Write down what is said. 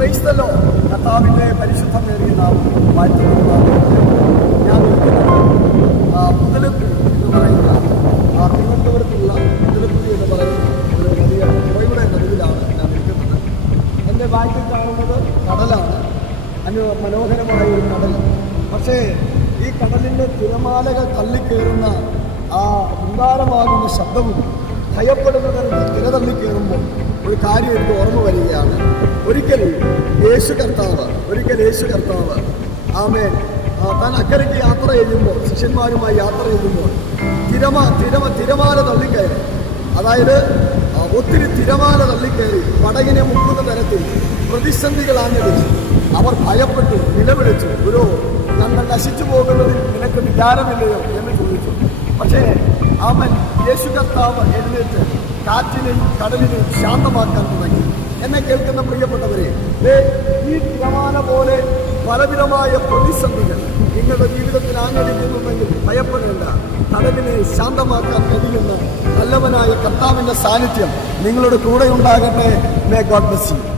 ക്രൈസ്തലോ കർത്താവിൻ്റെ പരിശുദ്ധമേറിയ നാമം വാഴ്ത്തപ്പെടുന്നതാണ്. ഞാൻ മുതലക്കുഴി എന്ന് പറയുന്ന തിരുവനന്തപുരത്തുള്ള മുതലക്കുഴി എന്ന് പറയുന്ന ഒരു വലിയ പുഴയുടെ നടുവിലാണ് ഞാൻ നിൽക്കുന്നത്. എൻ്റെ ബാക്കിൽ കാണുന്നത് കടലാണ്, മനോഹരമായ ഒരു കടൽ. പക്ഷേ ഈ കടലിൻ്റെ തിരമാലകൾ തള്ളിക്കയറുന്ന ആ ഉദാരമാകുന്ന ശബ്ദവും ഭയപ്പെടുന്ന തരത്തിൽ തിര തള്ളിക്കയറുമ്പോൾ ഒരു കാര്യം എനിക്ക് ഓർമ്മ വരികയാണ്. ഒരിക്കൽ യേശു കർത്താവ് ആമേൻ താൻ അക്കരയ്ക്ക് യാത്ര ചെയ്യുമ്പോൾ, ശിഷ്യന്മാരുമായി യാത്ര ചെയ്യുമ്പോൾ തിരമാല തള്ളിക്കയറി. അതായത് ഒത്തിരി തിരമാല തള്ളിക്കയറി പടകിനെ മുക്കുന്ന തരത്തിൽ പ്രതിസന്ധികൾ ആഞ്ഞടിച്ചു. അവർ ഭയപ്പെട്ടു, നിലവിളിച്ചു, ഗുരു, ഞങ്ങൾ നശിച്ചു പോകുന്നതിൽ നിനക്ക് വിചാരമില്ലയോ എന്ന് ചോദിച്ചു. പക്ഷേ അവൻ യേശു കർത്താവ് എഴുന്നേറ്റ് കാറ്റിനെയും കടലിനെയും ശാന്തമാക്കാൻ തുടങ്ങി. എന്നെ കേൾക്കുന്ന പ്രിയപ്പെട്ടവരെ, ഈ തിരമാല പോലെ പലവിധമായ പ്രതിസന്ധികൾ നിങ്ങളുടെ ജീവിതത്തിൽ ആഞ്ഞടിക്കുന്നുണ്ടെങ്കിൽ ഭയപ്പെടേണ്ട. കടലിനെ ശാന്തമാക്കാൻ കഴിയുന്ന നല്ലവനായ കർത്താവിൻ്റെ സാന്നിധ്യം നിങ്ങളുടെ കൂടെ ഉണ്ടാകട്ടെ. May God bless you.